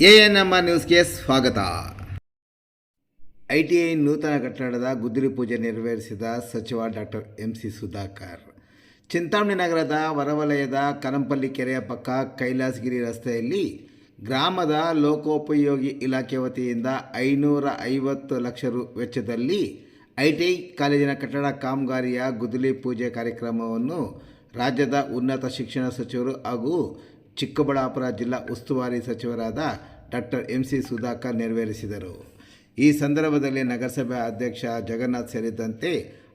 A N M R ನ್ಯೂಸ್ಗೆ ಸ್ವಾಗತ. I T I ನೂತನ ಕಟ್ಟಡದ ಗುದ್ದಲಿ ಪೂಜೆ ನೆರವೇರಿಸಿದ ಸಚಿವ doctor M C Sudhakar. Chintamani ನಗರದ ವರವಲಯದ ಕರಂಪಲ್ಲಿ ಕೆರೆಯ ಪಕ್ಕ ಕೈಲಾಸಗಿರಿ ರಸ್ತೆಯಲ್ಲಿ ಗ್ರಾಮದ ಲೋಕೋಪಯೋಗಿ ಇಲಾಖೆ ವತಿಯಿಂದ ಐನೂರ ಐವತ್ತು ಲಕ್ಷ ರು ವೆಚ್ಚದಲ್ಲಿ ಐ ಟಿ ಐ ಕಾಲೇಜಿನ ಕಟ್ಟಡ ಕಾಮಗಾರಿಯ ಗುದ್ದಲಿ ಪೂಜೆ ಕಾರ್ಯಕ್ರಮವನ್ನು ರಾಜ್ಯದ ಉನ್ನತ ಶಿಕ್ಷಣ ಸಚಿವರು ಹಾಗೂ ಚಿಕ್ಕಬಳ್ಳಾಪುರ ಜಿಲ್ಲಾ ಉಸ್ತುವಾರಿ ಸಚಿವರಾದ ಡಾಕ್ಟರ್ ಎಂ ಸಿ ಸುಧಾಕರ್ ನೆರವೇರಿಸಿದರು. ಈ ಸಂದರ್ಭದಲ್ಲಿ ನಗರಸಭೆ ಅಧ್ಯಕ್ಷ ಜಗನ್ನಾಥ್ ಸೇರಿದಂತೆ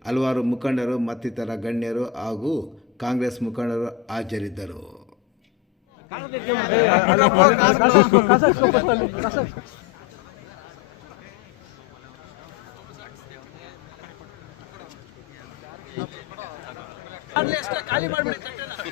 ಹಲವಾರು ಮುಖಂಡರು, ಮತ್ತಿತರ ಗಣ್ಯರು ಹಾಗೂ ಕಾಂಗ್ರೆಸ್ ಮುಖಂಡರು ಹಾಜರಿದ್ದರು.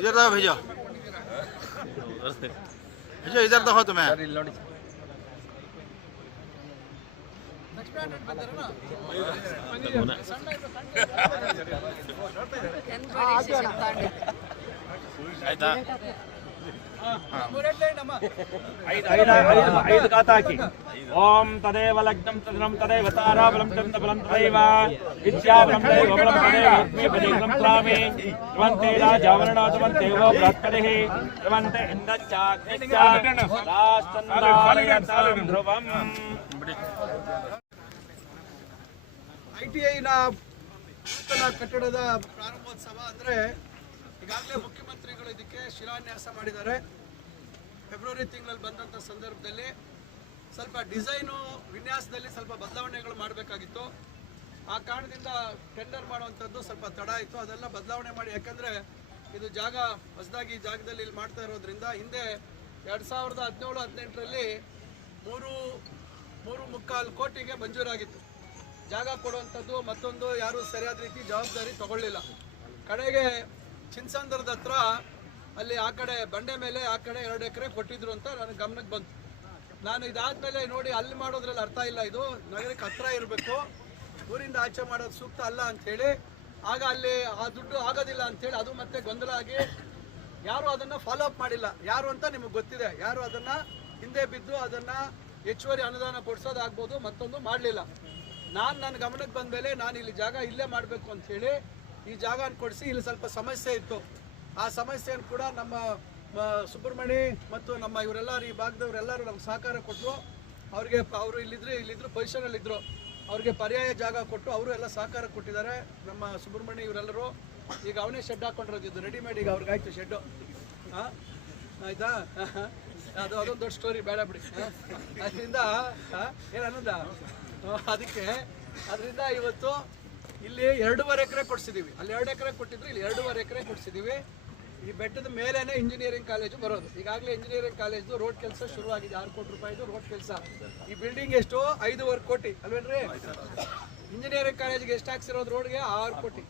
इधर दो भेजो भेजो इधर दो तुम्हें ಆಯ್ತಾ ಐದು ಖಾತ ಹಾಕಿ ಓಂ ತದೇವ ಲಗ್ನಂ ತದನಂ ತದೇವ ತಾರಾಬಲಂ ಚಂದ ಬಲಂ ತದೈವ ವಿದ್ಯಾಬಲಂ ತದೇವ ಬಲಂ ತದೇವ ಲಕ್ಷ್ಮೀ ಪದೇಕಂ ತ್ರಾಮಿ ಧ್ರುವಂತೆ ರಾಜಾವರಣ ಧ್ರುವಂತೆ ವೋ ಬೃಹಸ್ಪತಿಃ ಧ್ರುವಂತೆ ಇಂದ್ರಚ್ಚಾಗ್ನಿಶ್ಚ ರಾಸ್ತಂದಾಯತಾಂ ಧ್ರುವಂ ಐ ಟಿ ಐನ ನೂತನ ಕಟ್ಟಡದ ಪ್ರಾರಂಭೋತ್ಸವ ಅಂದರೆ ಈಗಾಗಲೇ ಮುಖ್ಯಮಂತ್ರಿಗಳು ಇದಕ್ಕೆ ಶಿಲಾನ್ಯಾಸ ಮಾಡಿದ್ದಾರೆ. ಫೆಬ್ರವರಿ ತಿಂಗಳಲ್ಲಿ ಬಂದಂಥ ಸಂದರ್ಭದಲ್ಲಿ ಸ್ವಲ್ಪ ಡಿಸೈನು ವಿನ್ಯಾಸದಲ್ಲಿ ಸ್ವಲ್ಪ ಬದಲಾವಣೆಗಳು ಮಾಡಬೇಕಾಗಿತ್ತು. ಆ ಕಾರಣದಿಂದ ಟೆಂಡರ್ ಮಾಡುವಂಥದ್ದು ಸ್ವಲ್ಪ ತಡ ಆಯಿತು. ಅದೆಲ್ಲ ಬದಲಾವಣೆ ಮಾಡಿ, ಯಾಕಂದರೆ ಇದು ಜಾಗ ಹೊಸದಾಗಿ ಜಾಗದಲ್ಲಿ ಇಲ್ಲಿ ಮಾಡ್ತಾ ಇರೋದ್ರಿಂದ ಹಿಂದೆ ಎರಡು ಸಾವಿರದ ಹದಿನೇಳು, ಹದಿನೆಂಟರಲ್ಲಿ ಮೂರು ಮೂರು ಮುಕ್ಕಾಲು ಕೋಟಿಗೆ ಮಂಜೂರಾಗಿತ್ತು. ಜಾಗ ಕೊಡುವಂಥದ್ದು ಮತ್ತೊಂದು ಯಾರು ಸರಿಯಾದ ರೀತಿ ಜವಾಬ್ದಾರಿ ತಗೊಳ್ಳಿಲ್ಲ. ಕಡೆಗೆ ಚಿನ್ಸಂದ್ರದ ಹತ್ರ ಅಲ್ಲಿ ಆ ಕಡೆ ಬಂಡೆ ಮೇಲೆ ಆ ಕಡೆ ಎರಡು ಎಕರೆ ಕೊಟ್ಟಿದ್ರು ಅಂತ ನನಗೆ ಗಮನಕ್ಕೆ ಬಂತು. ನಾನು ಇದಾದ್ಮೇಲೆ ನೋಡಿ ಅಲ್ಲಿ ಮಾಡೋದ್ರಲ್ಲಿ ಅರ್ಥ ಇಲ್ಲ ಇದು. ನಗರಕ್ಕೆ ಹತ್ರ ಇರಬೇಕು. ಊರಿಂದ ಆಚೆ ಮಾಡೋದು ಸೂಕ್ತ ಅಲ್ಲ ಅಂಥೇಳಿ ಆಗ ಅಲ್ಲಿ ಆ ದುಡ್ಡು ಆಗೋದಿಲ್ಲ ಅಂಥೇಳಿ ಅದು ಮತ್ತೆ ಗೊಂದಲ ಆಗಿ ಯಾರು ಅದನ್ನ ಫಾಲೋ ಅಪ್ ಮಾಡಿಲ್ಲ. ಯಾರು ಅಂತ ನಿಮಗೆ ಗೊತ್ತಿದೆ. ಯಾರು ಅದನ್ನ ಹಿಂದೆ ಬಿದ್ದು ಅದನ್ನ ಹೆಚ್ಚುವರಿ ಅನುದಾನ ಕೊಡ್ಸೋದಾಗ್ಬೋದು ಮತ್ತೊಂದು ಮಾಡಲಿಲ್ಲ. ನಾನು ನನ್ನ ಗಮನಕ್ಕೆ ಬಂದ ಮೇಲೆ ನಾನು ಇಲ್ಲಿ ಜಾಗ ಇಲ್ಲೇ ಮಾಡಬೇಕು ಅಂತ ಹೇಳಿ ಈ ಜಾಗ ಕೊಡಿಸಿ ಇಲ್ಲಿ ಸ್ವಲ್ಪ ಸಮಸ್ಯೆ ಇತ್ತು. ಆ ಸಮಸ್ಯೆಯನ್ನು ಕೂಡ ನಮ್ಮ ಸುಬ್ರಹ್ಮಣಿ ಮತ್ತು ನಮ್ಮ ಇವರೆಲ್ಲರೂ, ಈ ಭಾಗದವರೆಲ್ಲರೂ ನಮ್ಗೆ ಸಹಕಾರ ಕೊಟ್ಟರು ಅವ್ರಿಗೆ ಅವರು ಇಲ್ಲಿದ್ರೆ, ಇಲ್ಲಿದ್ರು ಪೊಸಿಷನಲ್ಲಿ ಇದ್ರು ಅವ್ರಿಗೆ ಪರ್ಯಾಯ ಜಾಗ ಕೊಟ್ಟು ಅವರು ಎಲ್ಲ ಸಹಕಾರ ಕೊಟ್ಟಿದ್ದಾರೆ. ನಮ್ಮ ಸುಬ್ರಹ್ಮಣ್ಯ ಇವರೆಲ್ಲರೂ. ಈಗ ಅವನೇ ಶೆಡ್ ಹಾಕೊಂಡಿರೋದು ರೆಡಿಮೇಡ್ ಈಗ ಅವ್ರಿಗೆ ಆಯ್ತು ಶೆಡ್ಡು ಹಾಂ ಆಯ್ತಾ? ಅದು, ಅದೊಂದು ದೊಡ್ಡ ಸ್ಟೋರಿ ಬೇಡ ಬಿಡಿ? ಅದರಿಂದ ಏನು ಅನ್ನೋದ? ಅದಕ್ಕೆ, ಅದರಿಂದ ಇವತ್ತು ಇಲ್ಲಿ ಎರಡೂವರೆ ಎಕರೆ ಕೊಡ್ಸಿದ್ದೀವಿ ಅಲ್ಲಿ ಎರಡು ಎಕರೆ ಕೊಟ್ಟಿದ್ರು, ಇಲ್ಲಿ ಎರಡೂವರೆ ಎಕರೆ ಕೊಡ್ಸಿದ್ದೀವಿ ಈ ಬೆಟ್ಟದ ಮೇಲೇನೆ ಇಂಜಿನಿಯರಿಂಗ್ ಕಾಲೇಜು ಬರೋದು. ಈಗಾಗಲೇ ಇಂಜಿನಿಯರಿಂಗ್ ಕಾಲೇಜು ರೋಡ್ ಕೆಲಸ ಶುರುವಾಗಿದೆ. ಆರು ಕೋಟಿ ರೂಪಾಯಿದು ರೋಡ್ ಕೆಲಸ. ಈ ಬಿಲ್ಡಿಂಗ್ ಎಷ್ಟು? ಐದೂವರೆ ಕೋಟಿ. ಅಲ್ವೇನ್ರಿ? ಇಂಜಿನಿಯರಿಂಗ್ ಕಾಲೇಜಿಗೆ ಎಷ್ಟು ಹಾಕ್ಸಿರೋದು ರೋಡ್ಗೆ ಆರು ಕೋಟಿ.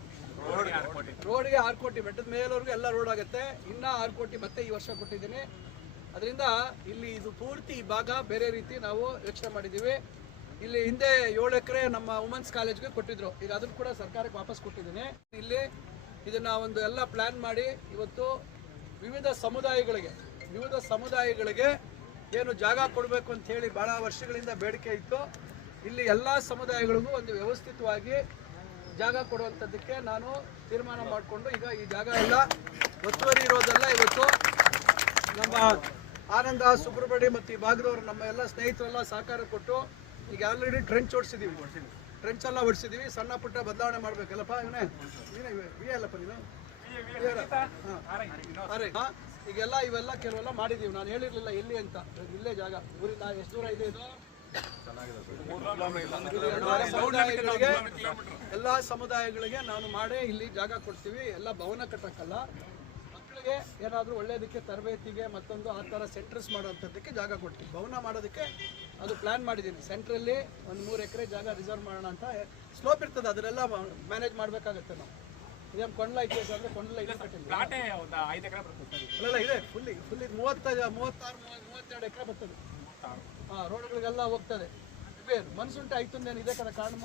ರೋಡ್ಗೆ ಆರು ಕೋಟಿ. ಬೆಟ್ಟದ ಮೇಲವರೆಗೂ ಎಲ್ಲ ರೋಡ್ ಆಗುತ್ತೆ. ಇನ್ನ ಆರು ಕೋಟಿ ಮತ್ತೆ ಈ ವರ್ಷ ಕೊಟ್ಟಿದ್ದೀನಿ. ಅದರಿಂದ ಇಲ್ಲಿ ಇದು ಪೂರ್ತಿ ಭಾಗ ಬೇರೆ ರೀತಿ ನಾವು ಯೋಚನೆ ಮಾಡಿದ್ದೀವಿ. ಇಲ್ಲಿ ಹಿಂದೆ ಏಳು ಎಕರೆ ನಮ್ಮ ವುಮೆನ್ಸ್ ಕಾಲೇಜ್ಗೆ ಕೊಟ್ಟಿದ್ರು. ಈಗ ಅದನ್ನು ಕೂಡ ಸರ್ಕಾರಕ್ಕೆ ವಾಪಸ್ ಕೊಟ್ಟಿದ್ದೀನಿ. ಇಲ್ಲಿ ಇದನ್ನ ಒಂದು ಎಲ್ಲ ಪ್ಲಾನ್ ಮಾಡಿ ಇವತ್ತು ವಿವಿಧ ಸಮುದಾಯಗಳಿಗೆ ವಿವಿಧ ಸಮುದಾಯಗಳಿಗೆ ಏನು ಜಾಗ ಕೊಡಬೇಕು ಅಂತ ಹೇಳಿ ಬಹಳ ವರ್ಷಗಳಿಂದ ಬೇಡಿಕೆ ಇತ್ತು. ಇಲ್ಲಿ ಎಲ್ಲ ಸಮುದಾಯಗಳಿಗೂ ಒಂದು ವ್ಯವಸ್ಥಿತವಾಗಿ ಜಾಗ ಕೊಡುವಂಥದ್ದಕ್ಕೆ ನಾನು ತೀರ್ಮಾನ ಮಾಡಿಕೊಂಡು ಈಗ ಈ ಜಾಗ ಎಲ್ಲ ಒತ್ತುವರಿ ಇರೋದೆಲ್ಲ ಇವತ್ತು ನಮ್ಮ ಆನಂದ ಸುಬ್ರಹ್ಮಣ್ಯ ಮತ್ತು ಈ ಭಾಗದವರು ನಮ್ಮ ಎಲ್ಲ ಸ್ನೇಹಿತರೆಲ್ಲ ಸಹಕಾರ ಕೊಟ್ಟು ಈಗ ಆಲ್ರೆಡಿ ಟ್ರೆಂಚ್ ಓಡಿಸಿದ್ದೀವಿ ಟ್ರೆಂಚ್ ಎಲ್ಲ ಓಡಿಸಿದ್ದೀವಿ ಸಣ್ಣ ಪುಟ್ಟ ಬದಲಾವಣೆ ಮಾಡಬೇಕಲ್ಲಪ್ಪ, ಇವನೇ? ನೀನೇ ಅಲ್ಲಪ್ಪ ನೀನು? ಅರೆ. ಈಗೆಲ್ಲ ಇವೆಲ್ಲ ಕೆಲವೆಲ್ಲ ಮಾಡಿದ್ದೀವಿ ನಾನು ಹೇಳಿರ್ಲಿಲ್ಲ ಎಲ್ಲಿ ಅಂತ. ಇಲ್ಲೇ ಜಾಗ. ಊರಿಂದ ಎಷ್ಟು ದೂರ ಇದೆ ಇದು? ಎಲ್ಲ ಸಮುದಾಯಗಳಿಗೆ ನಾನು ಮಾಡೇ ಇಲ್ಲಿ ಜಾಗ ಕೊಡ್ತೀವಿ. ಎಲ್ಲ ಭವನ ಕಟ್ಟಕ್ಕಲ್ಲ. ಮಕ್ಕಳಿಗೆ ಏನಾದರೂ ಒಳ್ಳೇದಕ್ಕೆ ತರಬೇತಿಗೆ ಮತ್ತೊಂದು ಆ ಥರ ಸೆಂಟರ್ಸ್ ಮಾಡೋಂಥದ್ದಕ್ಕೆ ಜಾಗ ಕೊಡ್ತೀವಿ. ಭವನ ಮಾಡೋದಕ್ಕೆ ಅದು ಪ್ಲಾನ್ ಮಾಡಿದ್ದೀನಿ. ಸೆಂಟ್ರಲ್ಲಿ ಒಂದು ಮೂರು ಎಕರೆ ಜಾಗ ರಿಸರ್ವ್ ಮಾಡೋಣ ಅಂತ. ಸ್ಲೋಪ್ ಇರ್ತದೆ ಅದರೆಲ್ಲ ಮ್ಯಾನೇಜ್ ಮಾಡಬೇಕಾಗುತ್ತೆ ನಾವು. ಇದೇನು ಕೊಂಡ್ಲ ಐತೆ ಅಂದರೆ ಕೊಂಡ್ಲ ಇದೆ ಕಟ್ಟಿಲ್ಲ. ಅಲ್ಲ ಇದೆ ಫುಲ್ಲಿ ಫುಲ್ಲಿ ಮೂವತ್ತೈದು ಮೂವತ್ತಾರು ಮೂವತ್ತು ಮೂವತ್ತೆರಡು ಎಕರೆ ಬರ್ತದೆ. ಹಾಂ ರೋಡ್ಗಳಿಗೆಲ್ಲ ಹೋಗ್ತದೆ. ಬೇರೆ ಆಯ್ತು ಇದೆ ಕದ ಕಾರಣ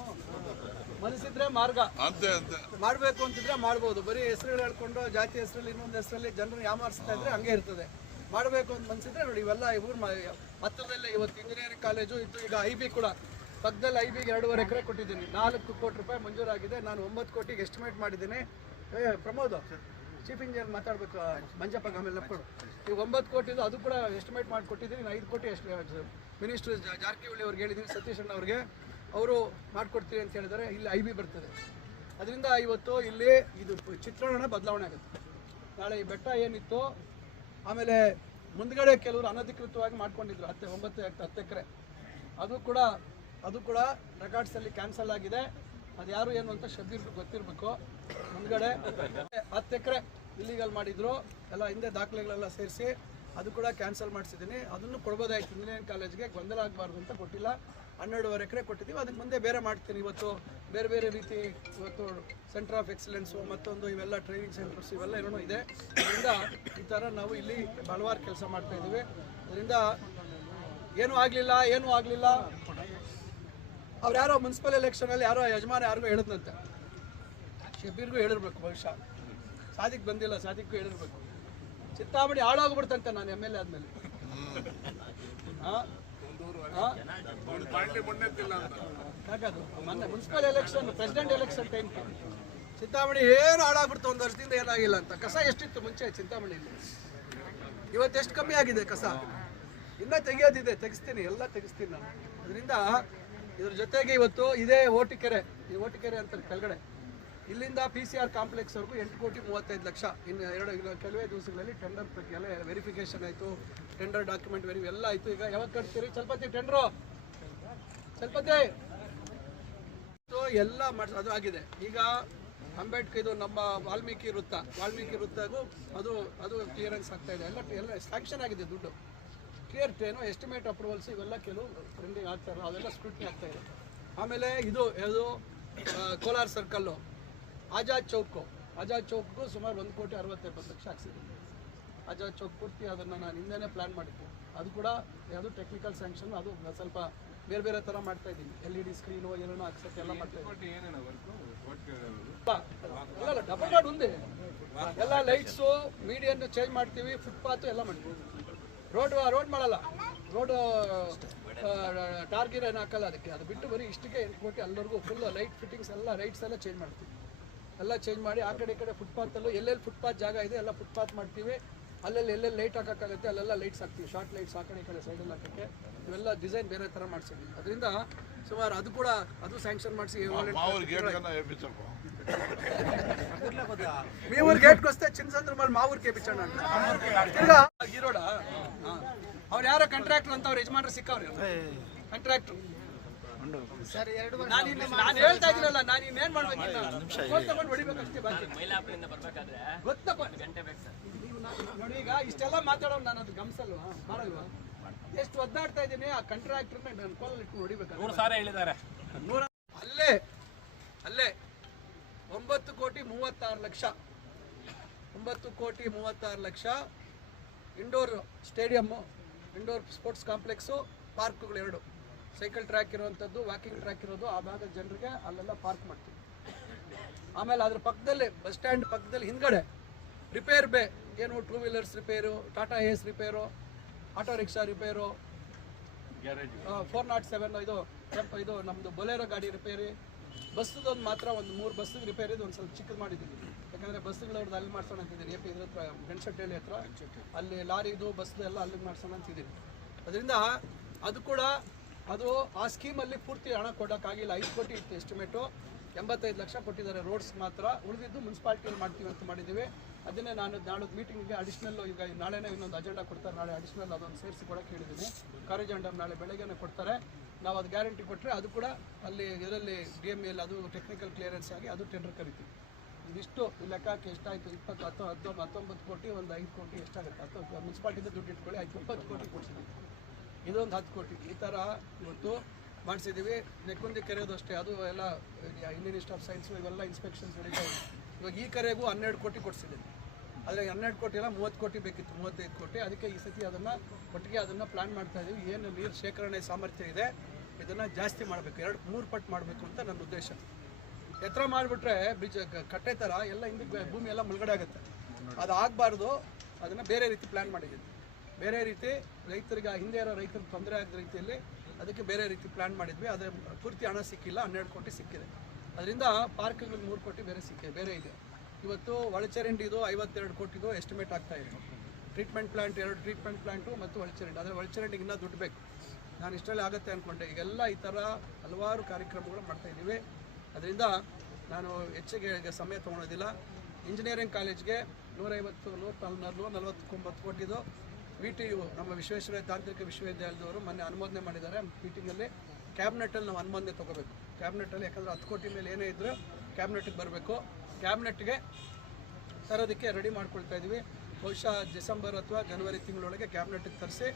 ಮನಸ್ಸಿದ್ರೆ ಮಾರ್ಗ. ಮಾಡಬೇಕು ಅಂತಿದ್ರೆ ಮಾಡ್ಬೋದು. ಬರೀ ಹೆಸರುಗಳು ಹೇಳ್ಕೊಂಡು ಜಾತಿ ಹೆಸರಲ್ಲಿ ಇನ್ನೊಂದು ಹೆಸರಲ್ಲಿ ಜನರು ಯಾಮಾರಿಸ್ತಾ ಇದ್ರೆ ಹಂಗೆ ಇರ್ತದೆ. ಮಾಡಬೇಕು ಅಂತ ಮನ್ಸಿದ್ರೆ ನೋಡಿ, ಇವೆಲ್ಲ ಇವ್ರು ಮತ್ತದಲ್ಲೇ ಇವತ್ತು ಇಂಜಿನಿಯರಿಂಗ್ ಕಾಲೇಜು ಇತ್ತು ಈಗ ಐ ಬಿ ಕೂಡ ಪಕ್ಕದಲ್ಲಿ ಐ ಬಿಗೆ ಎರಡೂವರೆ ಎಕರೆ ಕೊಟ್ಟಿದ್ದೀನಿ. ನಾಲ್ಕು ಕೋಟಿ ರೂಪಾಯಿ ಮಂಜೂರಾಗಿದೆ. ನಾನು ಒಂಬತ್ತು ಕೋಟಿಗೆ ಎಸ್ಟಿಮೇಟ್ ಮಾಡಿದ್ದೀನಿ. ಏ, ಪ್ರಮೋದ್ ಚೀಫ್ ಇಂಜಿನಿಯರ್ ಮಾತಾಡಬೇಕು ಮಂಜಪ್ಪ ಆಮೇಲೆ ಕೊಡು ಈಗ ಒಂಬತ್ತು ಕೋಟಿದು ಅದು ಕೂಡ ಎಸ್ಟಿಮೇಟ್ ಮಾಡಿ ಕೊಟ್ಟಿದ್ದೀನಿ. ನಾನು ಐದು ಕೋಟಿ ಎಷ್ಟು ಮಿನಿಸ್ಟರ್ ಜಾರಕಿಹೊಳಿ ಅವ್ರಿಗೆ ಹೇಳಿದ್ದೀನಿ, ಸತೀಶ್ ಅಣ್ಣ ಅವ್ರಿಗೆ. ಅವರು ಮಾಡಿಕೊಡ್ತೀವಿ ಅಂತ ಹೇಳಿದರೆ ಇಲ್ಲಿ ಐ ಬಿ ಬರ್ತದೆ. ಅದರಿಂದ ಇವತ್ತು ಇಲ್ಲಿ ಇದು ಚಿತ್ರಣನ ಬದಲಾವಣೆ ಆಗುತ್ತೆ. ನಾಳೆ ಈ ಬೆಟ್ಟ ಏನಿತ್ತು ಆಮೇಲೆ ಮುಂದ್ಗಡೆ ಕೆಲವರು ಅನಧಿಕೃತವಾಗಿ ಮಾಡ್ಕೊಂಡಿದ್ರು, ಹತ್ತೆ, ಒಂಬತ್ತು, ಹತ್ತು ಎಕರೆ. ಅದು ಕೂಡ ಅದು ಕೂಡ ರೆಕಾರ್ಡ್ಸಲ್ಲಿ ಕ್ಯಾನ್ಸಲ್ ಆಗಿದೆ. ಅದು ಯಾರು ಏನು ಅಂತ ಶಬ್ದಿರ್ ಗೊತ್ತಿರಬೇಕು. ಮುಂದ್ಗಡೆ ಹತ್ತು ಎಕರೆ ಇಲ್ಲಿಗಲ್ ಮಾಡಿದ್ರು. ಎಲ್ಲ ಹಿಂದೆ ದಾಖಲೆಗಳೆಲ್ಲ ಸೇರಿಸಿ ಅದು ಕೂಡ ಕ್ಯಾನ್ಸಲ್ ಮಾಡಿಸಿದ್ದೀನಿ. ಅದನ್ನು ಕೊಡ್ಬೋದಾಯ್ತು, ಇಂಜಿನಿಯರಿಂಗ್ ಕಾಲೇಜ್ಗೆ. ಗೊಂದಲ ಆಗಬಾರ್ದು ಅಂತ ಕೊಟ್ಟಿಲ್ಲ. ಹನ್ನೆರಡುವರೆ ಎಕರೆ ಕೊಟ್ಟಿದ್ದೀವಿ. ಅದಕ್ಕೆ ಮುಂದೆ ಬೇರೆ ಮಾಡ್ತೀನಿ. ಇವತ್ತು ಬೇರೆ ಬೇರೆ ರೀತಿ ಇವತ್ತು ಸೆಂಟರ್ ಆಫ್ ಎಕ್ಸಲೆನ್ಸು ಮತ್ತೊಂದು ಇವೆಲ್ಲ ಟ್ರೈನಿಂಗ್ ಸೆಂಟರ್ಸ್ ಇವೆಲ್ಲ ಏನೋ ಇದೆ. ಅದರಿಂದ ಈ ಥರ ನಾವು ಇಲ್ಲಿ ಹಲವಾರು ಕೆಲಸ ಮಾಡ್ತಾ ಇದ್ದೀವಿ. ಅದರಿಂದ ಏನೂ ಆಗಲಿಲ್ಲ ಏನೂ ಆಗಲಿಲ್ಲ. ಅವ್ರು ಯಾರೋ ಮುನ್ಸಿಪಲ್ ಎಲೆಕ್ಷನಲ್ಲಿ ಯಾರೋ ಯಜಮಾನ ಯಾರಿಗೂ ಹೇಳಿದ್ನಂತೆ. ಶಬೀರ್ಗೂ ಹೇಳಿರ್ಬೇಕು ಬಹುಶಃ. ಸಾದಿಕ್ ಬಂದಿಲ್ಲ ಸಾದಿಕ್ಗೂ ಹೇಳಿರ್ಬೇಕು. ಚಿತ್ತಾಮಣಿ ಹಾಳಾಗ್ಬಿಡ್ತಂತೆ ನಾನು ಎಂ ಎಲ್ ಎ ಆದ್ಮೇಲೆ. ಹಾಂ municipal election president election time Chintamani ಏನು ಹಾಳಾಗ್ಬಿಡ್ತು ಒಂದು ವರ್ಷದಿಂದ ಏನಾಗಿಲ್ಲ ಅಂತ. ಕಸ ಎಷ್ಟಿತ್ತು ಮುಂಚೆ ಚಿಂತಾಮಣಿಲಿ ಇವತ್ತು ಎಷ್ಟು ಕಮ್ಮಿ ಆಗಿದೆ ಕಸ? ಇನ್ನೂ ತೆಗಿಯೋದಿದೆ ತೆಗಿಸ್ತೀನಿ ಎಲ್ಲ ತೆಗಿಸ್ತೀನಿ ನಾನು. ಅದರಿಂದ ಇದ್ರ ಜೊತೆಗೆ ಇವತ್ತು ಇದೇ ಓಟಿಕೆರೆ ಈ ಓಟಿಕೆರೆ ಅಂತ ಕೆಳಗಡೆ. ಇಲ್ಲಿಂದ ಪಿ ಸಿ ಆರ್ ಕಾಂಪ್ಲೆಕ್ಸ್ವರೆಗೂ ಎಂಟು ಕೋಟಿ ಮೂವತ್ತೈದು ಲಕ್ಷ. ಇನ್ನು ಎರಡು ಕೆಲವೇ ದಿವಸಗಳಲ್ಲಿ ಟೆಂಡರ್ ಪ್ರಕ್ರಿಯೆ ವೆರಿಫಿಕೇಶನ್ ಆಯಿತು ಟೆಂಡರ್ ಡಾಕ್ಯುಮೆಂಟ್ ವೆರಿ ಎಲ್ಲ ಆಯಿತು. ಈಗ ಯಾವಾಗ ಕಟ್ತೀರಿ? ಸ್ವಲ್ಪ ಟೆಂಡ್ರು ಚಲ್ಪತಿ? ಸೊ ಎಲ್ಲ ಮಾಡಿಸ್ ಅದು ಆಗಿದೆ. ಈಗ ಅಂಬೇಡ್ಕರ್ ಇದು ನಮ್ಮ ವಾಲ್ಮೀಕಿ ವೃತ್ತ. ವಾಲ್ಮೀಕಿ ವೃತ್ತಗೂ ಅದು ಅದು ಕ್ಲಿಯರೆನ್ಸ್ ಆಗ್ತಾ ಇದೆ. ಎಲ್ಲ ಎಲ್ಲ ಸ್ಯಾಂಕ್ಷನ್ ಆಗಿದೆ ದುಡ್ಡು. ಕ್ಲಿಯರ್ ಏನು ಎಸ್ಟಿಮೇಟ್ ಅಪ್ರೂವಲ್ಸ್ ಇವೆಲ್ಲ ಕೆಲವು ಟ್ರೆಂಡಿಂಗ್ ಆಗ್ತಾ ಇಲ್ಲ ಅದೆಲ್ಲ ಸ್ಕ್ರೂಟ್ನಿ ಆಗ್ತಾ ಇದೆ. ಆಮೇಲೆ ಇದು, ಯಾವುದು ಕೋಲಾರ ಸರ್ಕಲ್ಲು ಆಜಾದ್ ಚೌಕು ಆಜಾದ್ ಚೌಕ್ಗೂ ಸುಮಾರು ಒಂದು ಕೋಟಿ ಅರವತ್ತೆಪ್ಪತ್ತು ಲಕ್ಷ ಹಾಕ್ಸಿದ್ದೀನಿ ಆಜಾದ್ ಚೌಕ್ ಪೂರ್ತಿ ಅದನ್ನು ನಾನು ಹಿಂದೆನೇ ಪ್ಲ್ಯಾನ್ ಮಾಡಿದ್ದೆ. ಅದು ಕೂಡ ಯಾವುದು ಟೆಕ್ನಿಕಲ್ ಸ್ಯಾಂಕ್ಷನ್ ಅದು ಸ್ವಲ್ಪ ಬೇರೆ ಬೇರೆ ಥರ ಮಾಡ್ತಾ ಇದ್ದೀನಿ. ಎಲ್ ಇ ಡಿ ಸ್ಕ್ರೀನು ಏನೇನೋ ಹಾಕ್ಸೋಕ್ಕೆ ಎಲ್ಲ ಮಾಡ್ತಾ ಇದ್ದೀನಿ. ಇಲ್ಲ ಇಲ್ಲ ಡಬಲ್ ಗಾರ್ಡ್ ಒಂದೇ. ಎಲ್ಲ ಲೈಟ್ಸು ಮೀಡಿಯನ್ನು ಚೇಂಜ್ ಮಾಡ್ತೀವಿ ಫುಟ್ಪಾತು ಎಲ್ಲ ಮಾಡ್ತೀವಿ. ರೋಡ್ ರೋಡ್ ಮಾಡಲ್ಲ. ರೋಡ್ ಟಾರ್ಗಿರ್ ಏನು ಹಾಕಲ್ಲ ಅದಕ್ಕೆ. ಅದು ಬಿಟ್ಟು ಬರೀ ಇಷ್ಟಕ್ಕೆ ಕೋಟಿ ಎಲ್ಲರಿಗೂ ಫುಲ್ ಲೈಟ್ ಫಿಟ್ಟಿಂಗ್ಸ್ ಎಲ್ಲ ಲೈಟ್ಸ್ ಎಲ್ಲ ಚೇಂಜ್ ಮಾಡ್ತೀವಿ. ಎಲ್ಲ ಚೇಂಜ್ ಮಾಡಿ ಆ ಕಡೆ ಈ ಕಡೆ ಫುಟ್ಪಾತಲ್ಲೂ ಎಲ್ಲೆಲ್ಲಿ ಫುಟ್ಪಾತ್ ಜಾಗ ಇದೆ ಎಲ್ಲ ಫುಟ್ಪಾತ್ ಮಾಡ್ತೀವಿ. ಅಲ್ಲೆಲ್ಲಿ ಎಲ್ಲೆಲ್ಲಿ ಲೈಟ್ ಹಾಕೋಕ್ಕಾಗುತ್ತೆ ಅಲ್ಲೆಲ್ಲ ಲೈಟ್ಸ್ ಹಾಕ್ತೀವಿ. ಶಾರ್ಟ್ ಲೈಟ್ಸ್ ಆ ಕಡೆ ಈ ಕಡೆ ಸೈಡಲ್ಲಿ ಹಾಕೋಕ್ಕೆ. ಇವೆಲ್ಲ ಡಿಸೈನ್ ಬೇರೆ ಥರ ಮಾಡಿಸಿದ್ವಿ ಅದರಿಂದ ಸುಮಾರು ಅದು ಕೂಡ ಅದು ಸ್ಯಾಂಕ್ಷನ್ ಮಾಡಿಸಿ ಮೇವೂರ್ ಗೇಟ್ಗೋಸ್ತೆ ಚಿನ್ಸಂದ್ರ ಮೇಲೆ ಮಾವೂರ್ಗೆ ಬಿಚ್ಚೋಣ ಅಂತ. ಅವ್ರು ಯಾರೋ ಕಾಂಟ್ರಾಕ್ಟರ್ ಅಂತ ಅವ್ರ ಯಜಮಾನ್ರು ಸಿಕ್ಕವ್ರಿ ಕಾಂಟ್ರಾಕ್ಟ್ರು ನಾನು ಹೇಳ್ತಾ ಇದ್ದೀನಲ್ಲ ನಾನು ಇನ್ನೇನ್ ಮಾಡ್ಬೇಕಿಲ್ಲ ಫೋನ್ ತಗೊಂಡು ಹೊಡಿಬೇಕಷ್ಟೇ ಬಾಕಿ ಗೊತ್ತಪ್ಪ ನೀವು ನಾ- ನೋಡಿ ಈಗ ಇಷ್ಟೆಲ್ಲ ಮಾತಾಡೋ ನಾನು ಅದು ಗಮನಿಸಲ್ವಾ ಮಾಡಲ್ವಾ ಎಷ್ಟು ಒದ್ದಾಡ್ತಾ ಇದ್ದೀನಿ ಆ ಕಾಂಟ್ರಾಕ್ಟರ್ನ ನಾನು ಕೋಲಲ್ಲಿ ಇಟ್ಟು ಹೊಡಿಬೇಕು ನೂರ ಅಲ್ಲೇ ಅಲ್ಲೇ ಒಂಬತ್ತು ಕೋಟಿ ಮೂವತ್ತಾರು ಲಕ್ಷ ಒಂಬತ್ತು ಕೋಟಿ ಮೂವತ್ತಾರು lakh indoor stadium indoor sports complex ಪಾರ್ಕ್ಗಳು ಎರಡು. ಸೈಕಲ್ ಟ್ರ್ಯಾಕ್ ಇರುವಂಥದ್ದು ವಾಕಿಂಗ್ ಟ್ರ್ಯಾಕ್ ಇರೋದು ಆ ಭಾಗದ ಜನರಿಗೆ ಅಲ್ಲೆಲ್ಲ ಪಾರ್ಕ್ ಮಾಡ್ತೀವಿ. ಆಮೇಲೆ ಅದ್ರ ಪಕ್ಕದಲ್ಲಿ ಬಸ್ ಸ್ಟ್ಯಾಂಡ್ ಪಕ್ಕದಲ್ಲಿ ಹಿಂದ್ಗಡೆ ರಿಪೇರ್ ಬೇ ಏನು two wheelers repair Tata Ace repair auto rickshaw repair four not seven ಇದು ಇದು ನಮ್ಮದು ಬೊಲೆರೋ ಗಾಡಿ ರಿಪೇರಿ ಬಸ್ಸದೊಂದು ಮಾತ್ರ ಒಂದು ಮೂರು ಬಸ್ಸಿಗೆ ರಿಪೇರಿದು ಒಂದು ಸ್ವಲ್ಪ ಚಿಕ್ಕದು ಮಾಡಿದ್ದೀನಿ ಯಾಕಂದರೆ ಬಸ್ಸುಗಳವ್ರದ್ದು ಅಲ್ಲಿ ಮಾಡ್ಸೋಣ ಅಂತಿದ್ದೀನಿ ಎ ಪಿ ಇದ್ರ ಹತ್ರ ಗಣಶೆಟ್ಟಳ್ಳಿ ಹತ್ರ. ಅಲ್ಲಿ ಲಾರಿದು ಬಸ್ಸು ಎಲ್ಲ ಅಲ್ಲಿಗೆ ಮಾಡ್ಸೋಣ ಅಂತಿದ್ದೀನಿ ಅದರಿಂದ ಅದು ಕೂಡ ಅದು ಆ ಸ್ಕೀಮಲ್ಲಿ ಪೂರ್ತಿ ಹಣ ಕೊಡೋಕ್ಕಾಗಿಲ್ಲ. ಐದು ಕೋಟಿ ಇತ್ತು ಎಸ್ಟಿಮೇಟು ಎಂಬತ್ತೈದು ಲಕ್ಷ ಕೊಟ್ಟಿದ್ದಾರೆ ರೋಡ್ಸ್ ಮಾತ್ರ. ಉಳಿದಿದ್ದು ಮುನ್ಸಿಪಾಲ್ಟಿಯಲ್ಲಿ ಮಾಡ್ತೀವಿ ಅಂತ ಮಾಡಿದ್ದೀವಿ. ಅದನ್ನೇ ನಾನು ನಾಳೆ ಮೀಟಿಂಗ್ಗೆ ಅಡಿಷ್ನಲ್ ಈಗ ನಾಳೆನೇ ಇನ್ನೊಂದು ಅಜೆಂಡಾ ಕೊಡ್ತಾರೆ. ನಾಳೆ ಅಡಿಷ್ನಲ್ ಅದೊಂದು ಸೇರಿಸಿ ಕೊಡೋಕೆ ಹೇಳಿದ್ದೀನಿ. ಕಾರ್ಯಜೆಂಡಮ್ ನಾಳೆ ಬೆಳಗ್ಗೆನೇ ಕೊಡ್ತಾರೆ. ನಾವು ಅದು ಗ್ಯಾರಂಟಿ ಕೊಟ್ಟರೆ ಅದು ಕೂಡ ಅಲ್ಲಿ ಇದರಲ್ಲಿ ಡಿ ಎಂ ಎಲ್ ಅದು ಟೆಕ್ನಿಕಲ್ ಕ್ಲಿಯರೆನ್ಸ್ ಆಗಿ ಅದು ಟೆಂಡರ್ ಕರಿತೀವಿ. ಇದಿಷ್ಟು ಲೆಕ್ಕಕ್ಕೆ ಎಷ್ಟಾಯಿತು? ಇಪ್ಪತ್ತು, ಹತ್ತು ಹತ್ತು ಹತ್ತೊಂಬತ್ತು ಕೋಟಿ, ಒಂದು ಐದು ಕೋಟಿ ಎಷ್ಟಾಗುತ್ತೆ? ಹತ್ತು ಮುನ್ಸಿಪಾಲ್ಟಿಯಿಂದ ದುಡ್ಡು ಇಟ್ಕೊಳ್ಳಿ, ಐದು, ಇಪ್ಪತ್ತು ಕೋಟಿ ಕೊಡ್ಸಿದ್ದೀವಿ. ಇದೊಂದು ಹತ್ತು ಕೋಟಿ. ಈ ಥರ ಇವತ್ತು ಮಾಡಿಸಿದ್ದೀವಿ ನೆಕ್ಕೊಂದಿ ಕೆರೆಯೋದು ಅಷ್ಟೇ ಅದು ಎಲ್ಲ ಇಂಡಿಯನ್ ಆಫ್ ಸೈನ್ಸ್ ಇವೆಲ್ಲ ಇನ್ಸ್ಪೆಕ್ಷನ್ಸ್ ನಡೀತಾ ಇವಾಗ ಈ ಕರೆಗೂ ಹನ್ನೆರಡು ಕೋಟಿ ಕೊಡಿಸಿದ್ದೀನಿ. ಆದರೆ ಹನ್ನೆರಡು ಕೋಟಿ ಎಲ್ಲ ಮೂವತ್ತು ಕೋಟಿ ಬೇಕಿತ್ತು. ಮೂವತ್ತೈದು ಕೋಟಿ. ಅದಕ್ಕೆ ಈ ಸತಿ ಅದನ್ನು, ಒಟ್ಟಿಗೆ ಅದನ್ನು ಪ್ಲ್ಯಾನ್ ಮಾಡ್ತಾ ಇದ್ದೀವಿ ಏನು ನೀರು ಶೇಖರಣೆ ಸಾಮರ್ಥ್ಯ ಇದೆ, ಇದನ್ನು ಜಾಸ್ತಿ ಮಾಡಬೇಕು. ಎರಡು, ಮೂರು ಪಟ್ಟು ಮಾಡಬೇಕು ಅಂತ ನನ್ನ ಉದ್ದೇಶ. ಎತ್ತರ ಮಾಡಿಬಿಟ್ರೆ ಬ್ರಿಡ್ಜ್ ಕಟ್ಟೆ ಥರ ಎಲ್ಲ ಹಿಂದೆ ಭೂಮಿ ಎಲ್ಲ ಮುಳುಗಡೆ ಆಗುತ್ತೆ. ಅದು ಆಗಬಾರ್ದು ಅದನ್ನು ಬೇರೆ ರೀತಿ ಪ್ಲ್ಯಾನ್ ಮಾಡಿದ್ದೀನಿ. ಬೇರೆ ರೀತಿ ರೈತರಿಗೆ ಹಿಂದೆ ಇರೋ ರೈತರಿಗೆ ತೊಂದರೆ ಆಗದ ರೀತಿಯಲ್ಲಿ ಅದಕ್ಕೆ ಬೇರೆ ರೀತಿ ಪ್ಲ್ಯಾನ್ ಮಾಡಿದ್ವಿ. ಆದರೆ ಪೂರ್ತಿ ಹಣ ಸಿಕ್ಕಿಲ್ಲ, ಹನ್ನೆರಡು ಕೋಟಿ ಸಿಕ್ಕಿದೆ. ಅದರಿಂದ ಪಾರ್ಕ್ಗಳಿಗೆ ಮೂರು ಕೋಟಿ ಬೇರೆ ಸಿಕ್ಕಿದೆ ಬೇರೆ ಇದೆ. ಇವತ್ತು ಒಳಚರಂಡಿದು ಐವತ್ತೆರಡು ಕೋಟಿದು ಎಸ್ಟಿಮೇಟ್ ಆಗ್ತಾ ಇದೆ. ಟ್ರೀಟ್ಮೆಂಟ್ ಪ್ಲಾಂಟ್ ಎರಡು ಟ್ರೀಟ್ಮೆಂಟ್ ಪ್ಲಾಂಟು ಮತ್ತು ಒಳಚರಂಡಿ ಆದರೆ ಒಳಚರಂಡಿಗೆ ಇನ್ನೂ ದುಡ್ಡು ಬೇಕು. ನಾನು ಇಷ್ಟರಲ್ಲಿ ಆಗುತ್ತೆ ಅಂದ್ಕೊಂಡೆ ಈಗೆಲ್ಲ ಈ ಥರ ಹಲವಾರು ಕಾರ್ಯಕ್ರಮಗಳು ಮಾಡ್ತಾಯಿದ್ದೀವಿ ಅದರಿಂದ ನಾನು ಹೆಚ್ಚಿಗೆ ಸಮಯ ತೊಗೊಳೋದಿಲ್ಲ. ಇಂಜಿನಿಯರಿಂಗ್ ಕಾಲೇಜ್ಗೆ ನೂರೈವತ್ತು ನೂರ ನೂರ ನಲವತ್ತೊಂಬತ್ತು ಕೋಟಿದು ವಿ ಟಿ ಯು ನಮ್ಮ ವಿಶ್ವೇಶ್ವರಯ್ಯ ತಾಂತ್ರಿಕ ವಿಶ್ವವಿದ್ಯಾಲಯದವರು ಮೊನ್ನೆ ಅನುಮೋದನೆ ಮಾಡಿದ್ದಾರೆ. ಮೀಟಿಂಗಲ್ಲಿ ಕ್ಯಾಬಿನೆಟಲ್ಲಿ ನಾವು ಅನುಮೋದನೆ ತೊಗೋಬೇಕು. ಕ್ಯಾಬಿನೆಟಲ್ಲಿ ಯಾಕಂದರೆ ಹತ್ತು ಕೋಟಿ ಮೇಲೆ ಏನೇ ಇದ್ದರೂ ಕ್ಯಾಬಿನೆಟ್ಗೆ ಬರಬೇಕು. ಕ್ಯಾಬಿನೆಟ್ಗೆ ತರೋದಕ್ಕೆ ರೆಡಿ ಮಾಡ್ಕೊಳ್ತಾ ಇದ್ದೀವಿ ಬಹುಶಃ ಡಿಸೆಂಬರ್ ಅಥವಾ ಜನವರಿ ತಿಂಗಳೊಳಗೆ ಕ್ಯಾಬಿನೆಟ್ಗೆ ತರಿಸಿ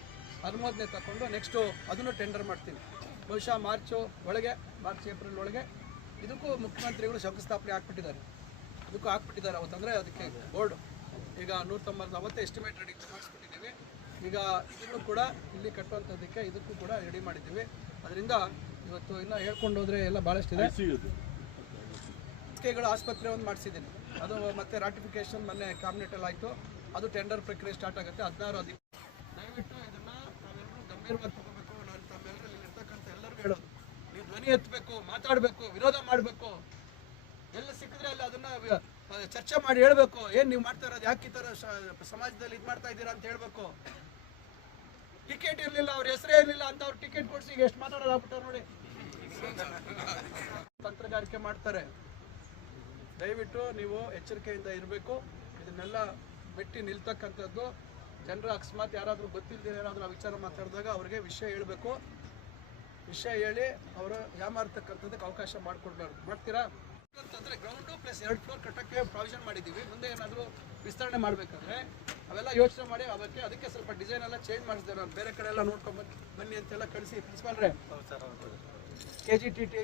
ಅನುಮೋದನೆ ತಗೊಂಡು ನೆಕ್ಸ್ಟು ಅದನ್ನು ಟೆಂಡರ್ ಮಾಡ್ತೀನಿ ಬಹುಶಃ ಮಾರ್ಚು ಒಳಗೆ ಮಾರ್ಚ್ ಏಪ್ರಿಲ್ ಒಳಗೆ ಇದಕ್ಕೂ ಮುಖ್ಯಮಂತ್ರಿಗಳು ಶಂಕುಸ್ಥಾಪನೆ ಹಾಕ್ಬಿಟ್ಟಿದ್ದಾರೆ ಇದಕ್ಕೂ ಹಾಕ್ಬಿಟ್ಟಿದ್ದಾರೆ ಅವತ್ತಂದರೆ ಅದಕ್ಕೆ ಬೋರ್ಡು ಈಗ ನೂರ ತೊಂಬತ್ತು ಅವತ್ತೇ ಎಸ್ಟಿಮೇಟ್ ರೆಡಿ ಮಾಡಿಸ್ಬಿಟ್ಟಿದ್ದೀವಿ. ಈಗ ಇದನ್ನು ಕೂಡ ಇಲ್ಲಿ ಕಟ್ಟುವಂಥದ್ದಕ್ಕೆ ಇದಕ್ಕೂ ಕೂಡ ರೆಡಿ ಮಾಡಿದ್ದೀವಿ. ಅದರಿಂದ ಇವತ್ತು ಇನ್ನು ಹೇಳ್ಕೊಂಡು ಹೋದರೆ ಎಲ್ಲ ಭಾಳಷ್ಟಿದೆ ಸಿಗುತ್ತೆಗಳು ಆಸ್ಪತ್ರೆ ಒಂದು ಮಾಡಿಸಿದ್ದೀನಿ. ಅದು ಮತ್ತೆ ರಾಟಿಫಿಕೇಶನ್ ಮೊನ್ನೆ ಕ್ಯಾಬಿನೆಟಲ್ಲಿ ಆಯಿತು. ಅದು ಟೆಂಡರ್ ಪ್ರಕ್ರಿಯೆ ಸ್ಟಾರ್ಟ್ ಆಗುತ್ತೆ ಹದಿನಾರು ಹದಿನೈದು. ದಯವಿಟ್ಟು ಇದನ್ನು ನಾವೆಲ್ಲರೂ ಗಂಭೀರವಾಗಿ ತಗೋಬೇಕು. ನಾನು ತಮ್ಮೆಲ್ಲರಲ್ಲಿ ಇರ್ತಕ್ಕಂಥ ಎಲ್ಲರಿಗೂ ಹೇಳೋದು. ನೀವು ಧ್ವನಿ ಎತ್ತಬೇಕು ಮಾತಾಡಬೇಕು ವಿರೋಧ ಮಾಡಬೇಕು. ಎಲ್ಲ ಸಿಕ್ಕಿದ್ರೆ ಅಲ್ಲಿ ಅದನ್ನ ಚರ್ಚೆ ಮಾಡಿ ಹೇಳ್ಬೇಕು. ಏನು ನೀವು ಮಾಡ್ತಾ ಇರೋದು, ಯಾಕೆ ಈ ಥರ ಸಮಾಜದಲ್ಲಿ ಇದು ಮಾಡ್ತಾ ಇದ್ದೀರಾ ಅಂತ ಹೇಳಬೇಕು. ಟಿಕೆಟ್ ಇರಲಿಲ್ಲ, ಅವ್ರ ಹೆಸರೇ ಇರಲಿಲ್ಲ ಅಂತ ಅವ್ರು ಟಿಕೆಟ್ ಕೊಡಿಸಿ ಈಗ ಎಷ್ಟು ಮಾತಾಡೋದು ನೋಡಿ. ತಂತ್ರಗಾರಿಕೆ ಮಾಡ್ತಾರೆ. ದಯವಿಟ್ಟು ನೀವು ಎಚ್ಚರಿಕೆಯಿಂದ ಇರಬೇಕು. ಇದನ್ನೆಲ್ಲ ಮೆಟ್ಟಿ ನಿಲ್ತಕ್ಕಂಥದ್ದು ಜನರು ಅಕಸ್ಮಾತ್ ಯಾರಾದರೂ ಗೊತ್ತಿಲ್ಲದೆ ಏನಾದರೂ ಆ ವಿಚಾರ ಮಾತಾಡಿದಾಗ ಅವ್ರಿಗೆ ವಿಷಯ ಹೇಳಬೇಕು. ವಿಷಯ ಹೇಳಿ ಅವರು ಯಾಮಾರ್ತಕ್ಕಂಥದ್ದಕ್ಕೆ ಅವಕಾಶ ಮಾಡಿಕೊಡ್ಬಾರ್ದು. ಮಾಡ್ತೀರಾ? ಅಂತಂದರೆ ಗ್ರೌಂಡು ಪ್ಲಸ್ ಎರಡು ಫ್ಲೋರ್ ಕಟ್ಟಕ್ಕೆ ಪ್ರಾವಿಷನ್ ಮಾಡಿದ್ದೀವಿ. ಮುಂದೆ ಏನಾದರೂ ವಿಸ್ತರಣೆ ಮಾಡಬೇಕಾದ್ರೆ ಅವೆಲ್ಲ ಯೋಚನೆ ಮಾಡಿ ಅದಕ್ಕೆ ಅದಕ್ಕೆ ಸ್ವಲ್ಪ ಡಿಸೈನ್ ಎಲ್ಲ ಚೇಂಜ್ ಮಾಡಿಸಿದೆ ನಾನು ಬೇರೆ ಕಡೆ ಎಲ್ಲ ನೋಡ್ಕೊಂಡು ಬನ್ನಿ ಬನ್ನಿ ಅಂತೆಲ್ಲ ಕಳಿಸಿ. ಪ್ರಿನ್ಸಿಪಾಲ್ರೇ ಕೆ ಜಿ ಟಿ ಟಿ